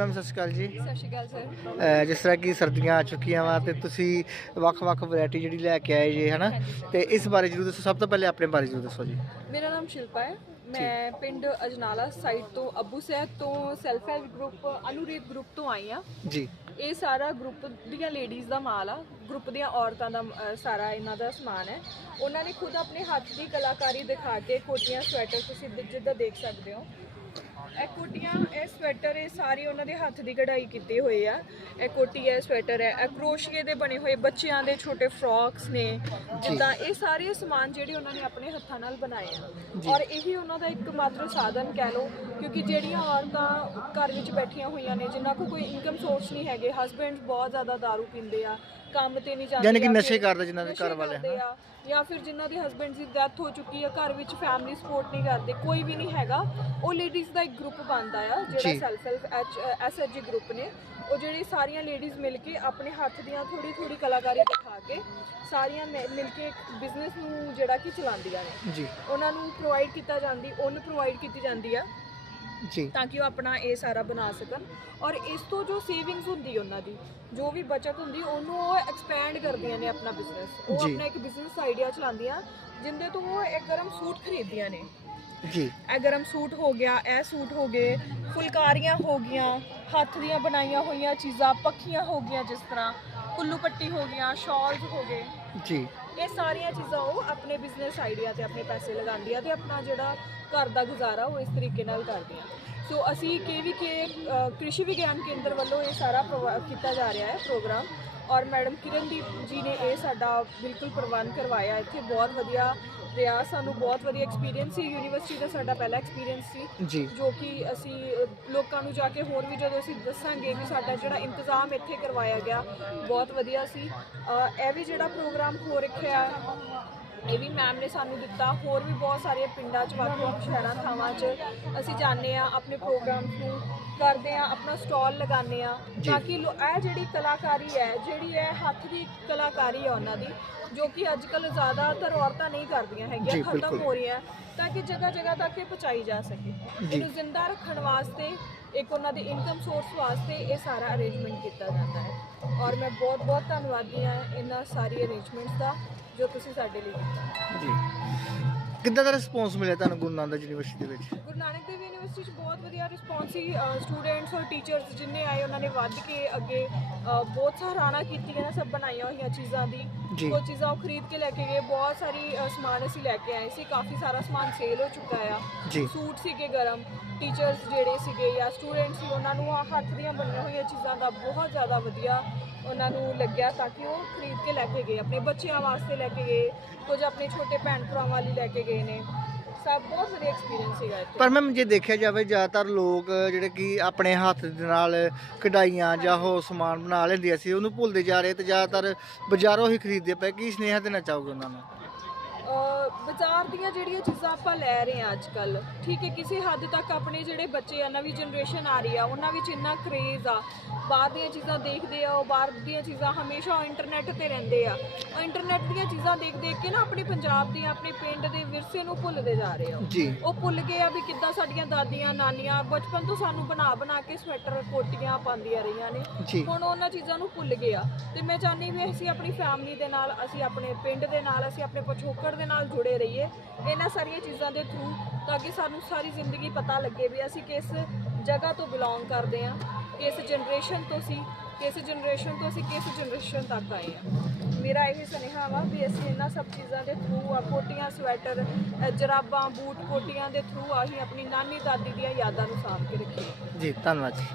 Ma'am ਸਤਿ ਸ਼੍ਰੀ ਅਕਾਲ ਜੀ। ਸਤਿ ਸ਼੍ਰੀ ਅਕਾਲ ਸਰ। ਅਹ ਜਿਸ ਤਰ੍ਹਾਂ ਕਿ ਸਰਦੀਆਂ ਆ ਚੁੱਕੀਆਂ ਵਾ ਤੇ ਤੁਸੀਂ ਵੱਖ-ਵੱਖ ਵੈਰਾਈਟੀ ਜਿਹੜੀ ਲੈ ਕੇ ਆਏ ਜੀ ਹਨਾ। ਤੇ ਇਸ ਬਾਰੇ ਜਰੂਰ ਦੱਸੋ। ਸਭ ਤੋਂ ਪਹਿਲੇ ਆਪਣੇ ਬਾਰੇ ਜਰੂਰ ਦੱਸੋ ਜੀ। ਮੇਰਾ ਨਾਮ ਸ਼ਿਲਪਾ ਹੈ। ਮੈਂ ਪਿੰਡ ਅਜਨਾਲਾ ਸਾਈਡ ਤੋਂ ਅੱਬੂ ਸਹਿਤ ਤੋਂ self help group Anureet group ਤੋਂ ਆਈ ਆ। ਜੀ। ਇਹ ਸਾਰਾ ਗਰੁੱਪ ਦੀਆਂ ਲੇਡੀਜ਼ ਦਾ ਮਾਲ ਆ। ਗਰੁੱਪ ਦੀਆਂ ਔਰਤਾਂ ਦਾ ਅ, ਸਾਰਾ ਇਹਨਾਂ ਦਾ ਸਮਾਨ ਹੈ। ਉਹਨਾਂ ਨੇ ਖੁਦ ਆਪਣੇ ਹੱਥ ਦੀ ਕਲਾਕਾਰੀ ਦਿਖਾ ਕੇ ਕੋਟੀਆਂ ਸਵੈਟਰ ਤੁਸੀਂ ਦ- ਜਿੱਦਾਂ ਦੇਖ ਸਕਦੇ ਹੋ। ਇਹ ਕੋਟੀਆਂ ਇਹ ਸਵੈਟਰ ਇਹ ਸਾਰੇ ਉਹਨਾਂ ਦੇ ਹੱਥ ਦੀ ਕਢਾਈ ਕੀਤੀ ਹੋਈ ਆ। ਇਹ ਕੋਟੀ ਹੈ ਸਵੈਟਰ ਹੈ ਇਹ ਕਰੋਸ਼ੀਏ ਦੇ ਬਣੇ ਹੋਏ ਬੱਚਿਆਂ ਦੇ ਛੋਟੇ ਫਰੋਕਸ ਨੇ। ਜਿੱਦਾਂ ਇਹ ਸਾਰੇ ਸਮਾਨ ਜਿਹੜੇ ਉਹਨਾਂ ਨੇ ਆਪਣੇ ਹੱਥਾਂ ਨਾਲ ਬਣਾਏ ਆ। ਔਰ ਇਹੀ ਉਹਨਾਂ ਦਾ ਇੱਕ ਮਾਤਰ ਸਾਧਨ ਕਹਿ ਲਓ ਕਿਉਂਕਿ ਜਿਹੜੀਆਂ ਔਰਤਾਂ ਘਰ ਵਿੱਚ ਬੈਠੀਆਂ ਹੋਈਆਂ ਨੇ ਜਿਨ੍ਹਾਂ ਕੋਲ ਕੋਈ ਇਨਕਮ ਸੋਰਸ ਨਹੀਂ ਹੈਗੇ ਹਸਬੈਂਡ ਬਹੁਤ ਜ਼ਿਆਦਾ दारू ਪੀਂਦੇ ਆ ਕੰਮ ਤੇ ਨਹੀਂ ਜਾਂਦੇ ਯਾਨੀ ਕਿ ਨਸ਼ੇ ਕਰਦੇ ਜਿਨ੍ਹਾਂ ਦੇ ਘਰ ਵਾਲੇ, ਆ, ਜਾਂ ਫਿਰ ਜਿਨ੍ਹਾਂ ਦੀ ਹਸਬੈਂਡ ਦੀ ਡੈਥ ਹੋ ਚੁੱਕੀ ਹੈ ਘਰ ਵਿੱਚ ਫੈਮਿਲੀ ਸਪੋਰਟ ਨਹੀਂ ਕਰਦੇ ਕੋਈ ਵੀ ਨਹੀਂ ਹੈਗਾ ਉਹ ਲੇਡੀਜ਼ ਦਾ ਇੱਕ ਗਰੁੱਪ ਬਣਦਾ ਆ ਜਿਹੜਾ ਜੀ। ਸੈਲਫ ਹੈਲਪ ਐਸਐਚਜੀ ਗਰੁੱਪ ਨੇ ਉਹ ਜਿਹੜੀ ਸਾਰੀਆਂ ਲੇਡੀਜ਼ ਮਿਲ ਕੇ ਆਪਣੇ ਹੱਥ ਦੀਆਂ ਥੋੜੀ ਥੋੜੀ ਕਲਾਕਾਰੀ ਦਿਖਾ ਕੇ ਸਾਰੀਆਂ ਮਿਲ ਕੇ ਇੱਕ ਬਿਜ਼ਨਸ ਨੂੰ ਜਿਹੜਾ ਕਿ ਚਲਾਉਂਦੀਆਂ ਨੇ। ਜੀ। ਉਹਨਾਂ ਨੂੰ ਪ੍ਰੋਵਾਈਡ ਕੀਤਾ ਜਾਂਦੀ ਉਹਨ ਪ੍ਰੋਵਾਈਡ ਕੀਤੀ ਜਾਂਦੀ ਆ। ਜੀ। ਤਾਂ ਕਿ ਉਹ ਆਪਣਾ ਇਹ ਸਾਰਾ ਬਣਾ ਸਕਣ। ਔਰ ਇਸ ਤੋਂ ਜੋ ਸੇਵਿੰਗਸ ਹੁੰਦੀ ਉਹਨਾਂ ਦੀ ਜੋ ਵੀ ਬਚਤ ਹੁੰਦੀ ਉਹਨੂੰ ਉਹ ਐਕਸਪੈਂਡ ਕਰਦੀਆਂ ਨੇ ਆਪਣਾ ਬਿਜ਼ਨਸ ਉਹ ਜੀ। ਆਪਣਾ ਇੱਕ ਬਿਜ਼ਨਸ ਆਈਡੀਆ ਚਲਾਉਂਦੀਆਂ ਜਿੰਦੇ ਤੋਂ ਉਹ ਇੱਕ ਗਰਮ ਸੂਟ ਖਰੀਦਦੀਆਂ ਨੇ। ਜੀ। ਇਹ ਗਰਮ ਸੂਟ ਹੋ ਗਿਆ ਇਹ ਸੂਟ ਹੋ ਗਏ ਫੁਲਕਾਰੀਆਂ ਹੋ ਗਈਆਂ ਹੱਥ ਦੀਆਂ ਬਣਾਈਆਂ ਹੋਈਆਂ ਚੀਜ਼ਾਂ ਪੱਖੀਆਂ ਹੋ ਗਈਆਂ ਜਿਸ ਤਰ੍ਹਾਂ ਕੁੱਲੂ ਪੱਟੀ ਹੋ ਗਿਆ ਸ਼ਾਲਸ ਹੋ ਗਏ। ਜੀ। ਇਹ ਸਾਰੀਆਂ ਚੀਜ਼ਾਂ ਉਹ ਆਪਣੇ ਬਿਜ਼ਨਸ ਆਈਡੀਆ ਤੇ ਆਪਣੇ ਪੈਸੇ ਲਗਾਉਂਦੀ ਆ ਤੇ ਆਪਣਾ ਜਿਹੜਾ ਘਰ ਦਾ ਗੁਜ਼ਾਰਾ ਉਹ ਇਸ ਤਰੀਕੇ ਨਾਲ ਕਰਦੀ ਆ। ਸੋ ਅਸੀਂ ਕੇ ਕ੍ਰਿਸ਼ੀ ਵਿਗਿਆਨ ਕੇਂਦਰ ਵੱਲੋਂ ਇਹ ਸਾਰਾ ਪ੍ਰੋਵਾ- ਕੀਤਾ ਜਾ ਰਿਹਾ ਹੈ ਪ੍ਰੋਗਰਾਮ। ਔਰ ਮੈਡਮ ਕਿਰਨਦੀਪ ਜੀ ਨੇ ਇਹ ਸਾਡਾ ਬਿਲਕੁਲ ਪ੍ਰਬੰਧ ਕਰਵਾਇਆ। ਇੱਥੇ ਬਹੁਤ ਵਧੀਆ ਰਿਹਾ ਸਾਨੂੰ ਬਹੁਤ ਵਧੀਆ ਐਕਸਪੀਰੀਅੰਸ ਸੀ। ਯੂਨੀਵਰਸਿਟੀ ਦਾ ਸਾਡਾ ਪਹਿਲਾ ਐਕਸਪੀਰੀਅੰਸ ਸੀ ਜੀ। ਜੋ ਕਿ ਅਸੀਂ ਲੋਕਾਂ ਨੂੰ ਜਾ ਕੇ ਹੋਰ ਵੀ ਜਦੋਂ ਅਸੀਂ ਦੱਸਾਂਗੇ ਵੀ ਸਾਡਾ ਜਿਹੜਾ ਇੰਤਜ਼ਾਮ ਇੱਥੇ ਕਰਵਾਇਆ ਗਿਆ ਬਹੁਤ ਵਧੀਆ ਸੀ। ਇਹ ਵੀ ਜਿਹੜਾ ਪ੍ਰੋਗਰਾਮ ਹੋ ਰੱਖਿਆ ਇਹ ਵੀ ਮੈਮ ਨੇ ਸਾਨੂੰ ਦਿੱਤਾ ਹੋਰ ਵੀ ਬਹੁਤ ਸਾਰੇ ਪਿੰਡਾਂ 'ਚ ਵੱਖ-ਵੱਖ ਸ਼ਹਿਰਾਂ ਥਾਵਾਂ 'ਚ ਅਸੀਂ ਜਾਂਦੇ ਆ ਆਪਣੇ ਪ੍ਰੋਗਰਾਮਸ ਨੂੰ ਕਰਦੇ ਆ ਆਪਣਾ ਸਟਾਲ ਲਗਾਉਂਦੇ ਆ। ਤਾਂ ਕਿ ਲੋ- ਇਹ ਜਿਹੜੀ ਕਲਾਕਾਰੀ ਹੈ ਜਿਹੜੀ ਹੈ ਹੱਥ ਦੀ ਕਲਾਕਾਰੀ ਹੈ ਉਹਨਾਂ ਦੀ ਜੋ ਕਿ ਅੱਜ ਕੱਲ ਜ਼ਿਆਦਾਤਰ ਔਰਤਾਂ ਨਹੀਂ ਕਰਦੀਆਂ ਜੀ, ਹੈਗੀਆਂ ਖਤਮ। ਹੋ ਰਹੀਆਂ ਤਾਂ ਕਿ ਜਗ੍ਹਾ ਜਗ੍ਹਾ ਤੱਕ ਇਹ ਪਹੁੰਚਾਈ ਜਾ ਸਕੇ ਜੀ। ਇਹਨੂੰ ਜ਼ਿੰਦਾ ਰੱਖਣ ਵਾਸਤੇ ਇੱਕ ਉਹਨਾਂ ਦੀ ਇਨਕਮ ਸੋਰਸ ਵਾਸਤੇ ਇਹ ਸਾਰਾ ਅਰੇਂਜਮੈਂਟ ਕੀਤਾ ਜਾਂਦਾ ਹੈ ਔਰ ਮੈਂ ਬਹੁਤ ਬਹੁਤ ਧੰਨਵਾਦੀ ਹਾਂ ਇਹਨਾਂ ਸਾਰੀ ਅਰੇਂਜਮੈਂਟਸ ਦਾ ਜੋ ਤੁਸੀਂ ਸਾਡੇ ਲਈ ਕੀਤਾ ਜੀ। ਕਿੱਦਾਂ ਦਾ ਰਿਸਪੌਂਸ ਮਿਲਿਆ ਤੁਹਾਨੂੰ ਗੁਰੂ ਨਾਨਕ ਯੂਨੀਵਰਸਿਟੀ ਦੇ ਵਿੱਚ? ਗੁਰੂ ਨਾਨਕ ਦੇਵ ਯੂਨੀਵਰਸਿਟੀ 'ਚ ਬਹੁਤ ਵਧੀਆ ਰਿਸਪੌਂਸ ਸੀ ਸਟੂਡੈਂਟਸ ਔਰ ਟੀਚਰਸ ਜਿੰਨੇ ਆਏ ਉਹਨਾਂ ਨੇ ਵੱਧ ਕੇ ਅੱਗੇ ਅ, ਬਹੁਤ ਸਰਾਹਨਾ ਕੀਤੀ ਇਹਨਾਂ ਸਭ ਬਣਾਈਆਂ ਹੋਈਆਂ ਚੀਜ਼ਾਂ ਦੀ। ਜੀ। ਉਹ ਚੀਜ਼ਾਂ ਉਹ ਖਰੀਦ ਕੇ ਲੈ ਕੇ ਗਏ ਬਹੁਤ ਸਾਰੀ ਅ, ਸਮਾਨ ਅਸੀਂ ਲੈ ਕੇ ਆਏ ਸੀ ਕਾਫੀ ਸਾਰਾ ਸਮਾਨ ਸੇਲ ਹੋ ਚੁੱਕਾ ਆ। ਜੀ। ਸੂਟ ਸੀਗੇ ਗਰਮ ਟੀਚਰਸ ਜਿਹੜੇ ਸੀਗੇ ਜਾਂ ਸਟੂਡੈਂਟ ਸੀ ਉਹਨਾਂ ਨੂੰ ਆਹ ਹੱਥ ਦੀਆਂ ਬਣੀਆਂ ਹੋਈਆਂ ਚੀਜ਼ਾਂ ਦਾ ਬਹੁਤ ਜ਼ਿਆਦਾ ਵਧੀਆ ਉਹਨਾਂ ਨੂੰ ਲੱਗਿਆ ਤਾਂ ਕਿ ਉਹ ਖਰੀਦ ਕੇ ਲੈ ਕੇ ਗਏ ਆਪਣੇ ਬੱਚਿਆਂ ਵਾਸਤੇ ਲੈ ਕੇ ਗਏ ਕੁਝ ਆਪਣੇ ਛੋਟੇ ਭੈਣ ਭਰਾਵਾਂ ਲਈ ਲੈ ਕੇ ਗਏ ਨੇ। ਸਭ ਬਹੁਤ ਵਧੀਆ ਐਕਸਪੀਰੀਅੰਸ ਸੀਗਾ ਇੱਥੇ। ਪਰ ਮੈਮ, ਜੇ ਦੇਖਿਆ ਜਾਵੇ, ਜ਼ਿਆਦਾਤਰ ਲੋਕ ਜਿਹੜੇ ਕਿ ਆਪਣੇ ਹੱਥ ਦੇ ਨਾਲ ਕਢਾਈਆਂ ਜਾਂ ਹੋਰ ਸਮਾਨ ਬਣਾ ਲੈਂਦੇ ਸੀ ਉਹਨੂੰ ਭੁੱਲਦੇ ਜਾ ਰਹੇ ਤੇ ਜ਼ਿਆਦਾਤਰ ਬਾਜ਼ਾਰੋਂ ਹੀ ਖਰੀਦਦੇ ਪਏ ਕੀ ਸਨੇਹਾ ਦੇਣਾ ਚਾਹੋਗੇ ਉਹਨਾਂ ਨੂੰ? ਬਾਜ਼ਾਰ ਦੀਆਂ ਜਿਹੜੀਆਂ ਚੀਜ਼ਾਂ ਆਪਾਂ ਲੈ ਰਹੇ ਹਾਂ ਅੱਜ ਕੱਲ ਠੀਕ ਹੈ ਕਿਸੇ ਹੱਦ ਤੱਕ ਆਪਣੇ ਜਿਹੜੇ ਬੱਚੇ ਆ ਨਵੀਂ ਜਨਰੇਸ਼ਨ ਆ ਰਹੀ ਆ ਉਹਨਾਂ ਵਿੱਚ ਇੰਨਾ ਕਰੇਜ਼ ਆ ਬਾਹਰ ਦੀਆਂ ਚੀਜ਼ਾਂ ਦੇਖਦੇ ਆ ਉਹ ਬਾਹਰ ਦੀਆਂ ਚੀਜ਼ਾਂ ਹਮੇਸ਼ਾ ਇੰਟਰਨੈਟ ਤੇ ਰਹਿੰਦੇ ਆ। ਇੰਟਰਨੈਟ ਦੀਆਂ ਚੀਜ਼ਾਂ ਦੇਖ ਦੇਖ ਕੇ ਨਾ ਆਪਣੇ ਪੰਜਾਬ ਦੇ ਆਪਣੇ ਪਿੰਡ ਦੇ ਵਿਰਸੇ ਨੂੰ ਭੁੱਲਦੇ ਜਾ ਰਹੇ ਆ ਉਹ। ਭੁੱਲ ਗਏ ਆ ਵੀ ਕਿੱਦਾਂ ਸਾਡੀਆਂ ਦਾਦੀਆਂ ਨਾਨੀਆਂ ਬਚਪਨ ਤੋਂ ਸਾਨੂੰ ਬਣਾ ਬਣਾ ਕੇ ਸਵੈਟਰ ਕੋਟੀਆਂ ਪਾਉਂਦੀਆਂ ਰਹੀਆਂ ਨੇ। ਹੁਣ ਉਹਨਾਂ ਚੀਜ਼ਾਂ ਨੂੰ ਭੁੱਲ ਗਏ ਆ। ਤੇ ਮੈਂ ਚਾਹੁੰਦੀ ਵੀ ਅਸੀਂ ਆਪਣੀ ਫੈਮਿਲੀ ਦੇ ਨਾਲ ਅਸੀਂ ਆਪਣੇ ਪਿੰਡ ਦੇ ਨਾਲ ਅਸੀਂ ਆਪਣੇ ਪਿਛੋਕੜ ਦੇ ਨਾਲ ਜੁੜੇ ਰਹੀਏ, ਇਹਨਾਂ ਸਾਰੀਆਂ ਚੀਜ਼ਾਂ ਦੇ ਥਰੂ ਤਾਂ ਕਿ ਸਾਨੂੰ ਸਾਰੀ ਜ਼ਿੰਦਗੀ ਪਤਾ ਲੱਗੇ ਵੀ ਅਸੀਂ ਕਿਸ ਜਗ੍ਹਾ ਤੋਂ ਬਿਲੋਂਗ ਕਰਦੇ ਹਾਂ, ਕਿਸ ਜਨਰੇਸ਼ਨ ਤੋਂ ਸੀ, ਕਿਸ ਜਨਰੇਸ਼ਨ ਤੋਂ ਅਸੀਂ ਕਿਸ ਜਨਰੇਸ਼ਨ ਤੱਕ ਆਏ ਆ ਮੇਰਾ ਇਹ ਸੁਨੇਹਾ ਵਾ ਵੀ ਅਸੀਂ ਇਹਨਾਂ ਸਭ ਚੀਜ਼ਾਂ ਦੇ ਥਰੂ ਆ, ਕੋਟੀਆਂ, ਸਵੈਟਰ ਜਰਾਬਾਂ, ਬੂਟ ਕੋਟੀਆਂ ਦੇ ਥਰੂ ਆਹੀ ਆਪਣੀ ਨਾਨੀ ਦਾਦੀ ਦੀਆਂ ਯਾਦਾਂ ਨੂੰ ਸਾਂਭ ਕੇ ਰੱਖੀਏ। ਜੀ, ਧੰਨਵਾਦ ਜੀ।